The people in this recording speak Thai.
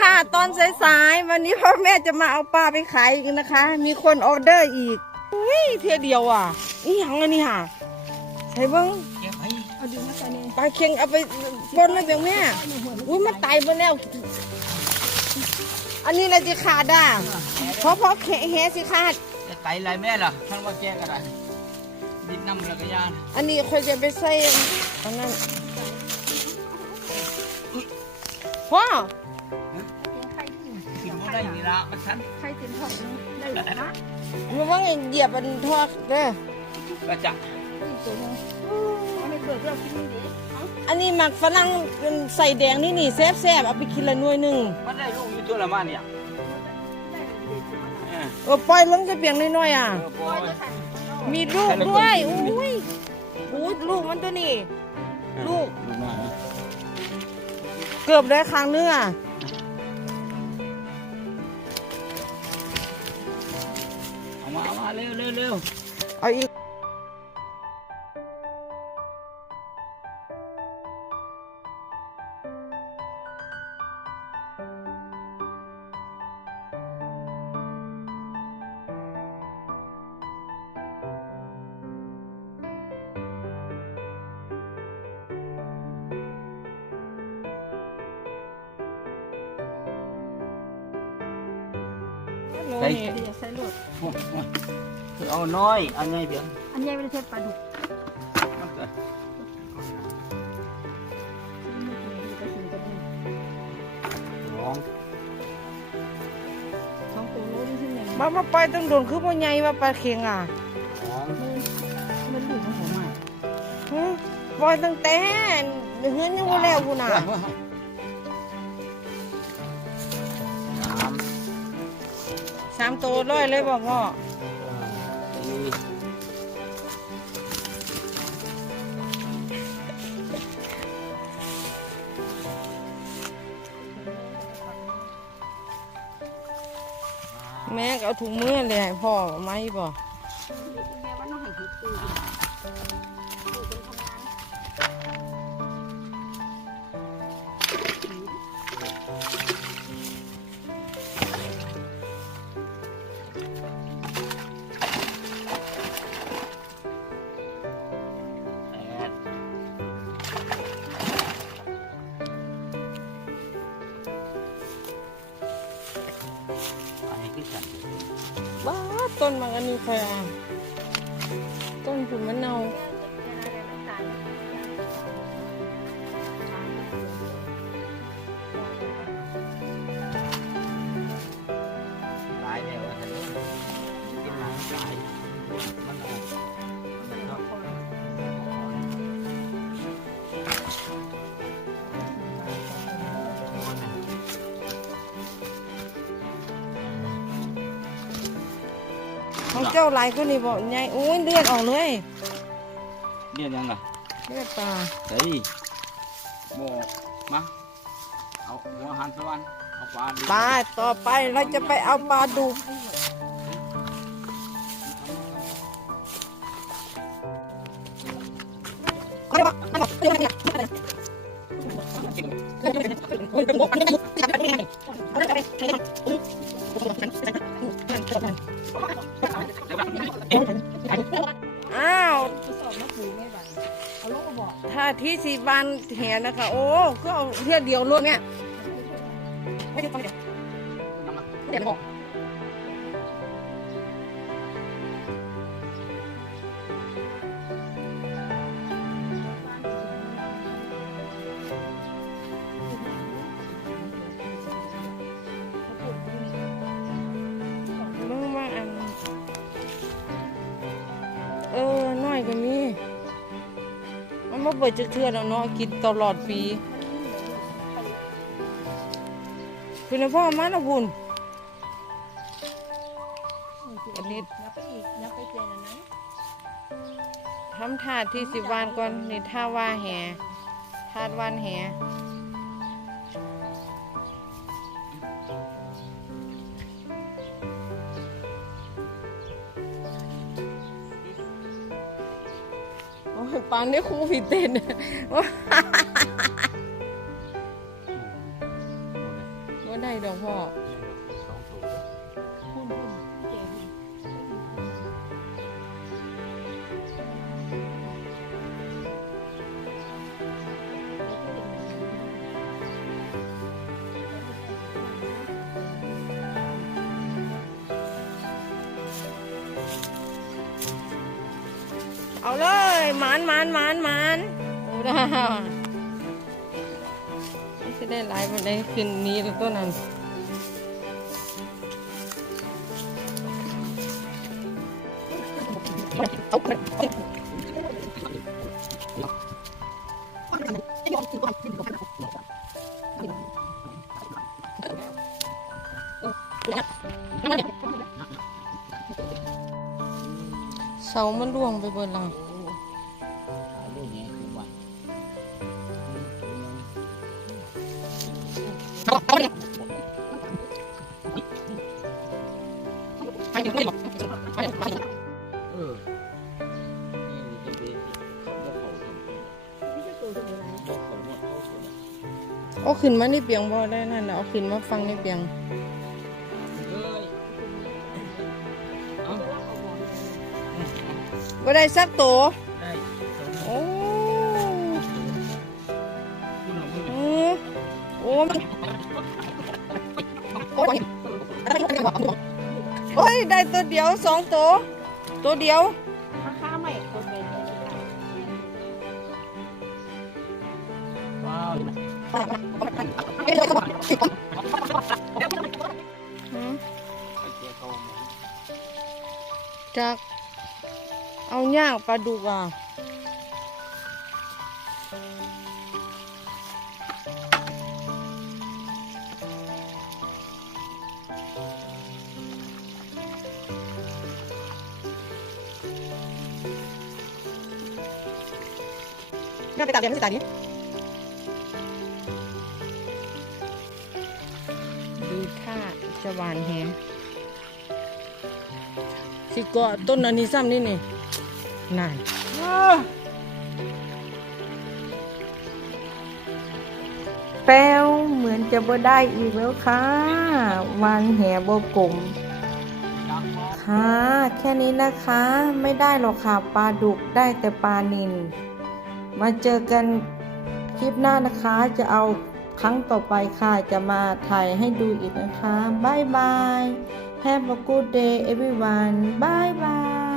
ค่ะ ตอนสายๆวันนี้พ่อแม่จะมาเอาปลาไปขายอีกนะคะ มีคนออเดอร์อีกอุ้ยเทียเดียวอะนี่หยังอันนี้ค่ะใช่เบ้างเก็บไว้เอาดึงมาใส่นี่ปลาเค็งเอาไปบนเลยเพียงแม่อุ้ยมันตายหมดแล้ว อันนี้เลยจะขาดอะเพราะเพราะแขแหสิขาดจะไตอะไรแม่ล่ะท่านว่าแก้กันอะไรดินน้ำแล้วก็ยานอันนี้ค่อยจะไปใส่อันนั้นพ่อไข่ที่กินบ่ ได้นี่ละมันทันไข่เต็มท้องได้หรือนะมันว่าไงเหยียบมันทอดเด้อก็จะนี่ตัวนึงเอาไม่เปิดเรากินนี่ดิเอาอันนี้หมักฝรั่งเป็นใส่แดงนี่นี่แซ่บแซบๆเอาไปกินละหน่วยหนึ่งมันได้ลูกอยู่ตัวละมาเนี่ยได้เลยสิมาเออเออปล่อยลงจะเปียงน้อยๆอะเออปปล่ล่ออยยจะขันมีลูกด้วยอุ้ยอุ้ยลูกมันตัวนี้ ลูกลูกน้อยนะเกือบได้ครั้งเนื้อะ เร็วเร็วเร็วเอาอีก โลนี่เดี๋ยวใส่ลูกเอาน้อย อันไงเดี๋ยวอันใหญ่เป็นเทปปลาดุกมันก็ร้องสองตัวโลนี่ขึ้นเลยมามาปล่อยตั้งโดนคือพ่อใหญ่ว่าปลาเค็งอะร้องมันหลุดของผมอะหึปล่อยตั้งแต่เฮือนยังบ่แล้วพุ่นน่ะ สามตัวร้อยเลยบ่พ่อสี่แม่ก็เอาถุงมือเลยให้พ่อไหมาให้บ่ คือฉันว้าต้นมันอันนี้ค่ะ ต้นผุนมะนาว ของเจ้าหลายคนนี่บอกใหญ่โอ้ยเลือดออกเลยเรียนยังไงเลือดตาเฮ้ยบอกมาเอาหัวหันสวรรค์เอาปลาดิปลาต่อไปเราจะไปเอาปลาดุกอ้ ที่สีบานแหนะคะ โอ้ก็เอาเที่ยวเดียวรวมเนี่ยไม่ได้ต้องเดี๋ยวเดี๋ยว มันมาเจะเทือแล้วเนาะกินตลอดปีคุณพ่อมาแล้วคุณอันนี้นับไปอีกนับไปเจนนะทำถาดที่สิบวันก่อนนี่ท่าว่าแห่ถาดวันแห่ ปานได้ครูผิดเต้นว่าได้ดอกพ่อเอาเลย หมานหมานหมานหมานโอ้ได้ไม่ได้หลายมันได้คืนนี้แล้วตัวนั้นเสามันร่วงไปเบิดลัง เออนี่จะเป็นเขาบอกเขาทำนี่จะตัวตัวอะไรบอกเขาหมดเขาตัวนั้นเอาขึ้นมาในเปียงบ่ได้นั่นน่ะเอาขึ้นมาฟังในเปียงเอ้ยเอาตัวเขาบอกเลยบ่ได้สักโตวได้ตัวนั้นโอ้คุณเอามือโอ้โอ้มัน โอ้ยโอ้ยได้ตัวเดียวสองตัวตัวเดียวราคาใหม่คนเป็นว้าวหืมไอ้เจ้าเขาหมดจากเอาย่างปลาดุกอะ น่าไปตากแดดไม่ใช่ตากนี้ดูท่าจะหวานแฮงสิเกาะต้นอันนี้ซ้ำนี่นี่นั่นแป้วเหมือนจะบ่ได้อีกแล้วค่ะ วานแหบ่กลมค่ะ แค่นี้นะคะ ไม่ได้หรอกค่ะ ปลาดุกได้แต่ปลานิน มาเจอกันคลิปหน้านะคะจะเอาครั้งต่อไปค่ะจะมาถ่ายให้ดูอีกนะคะบ๊ายบาย Have a good day everyone บายบาย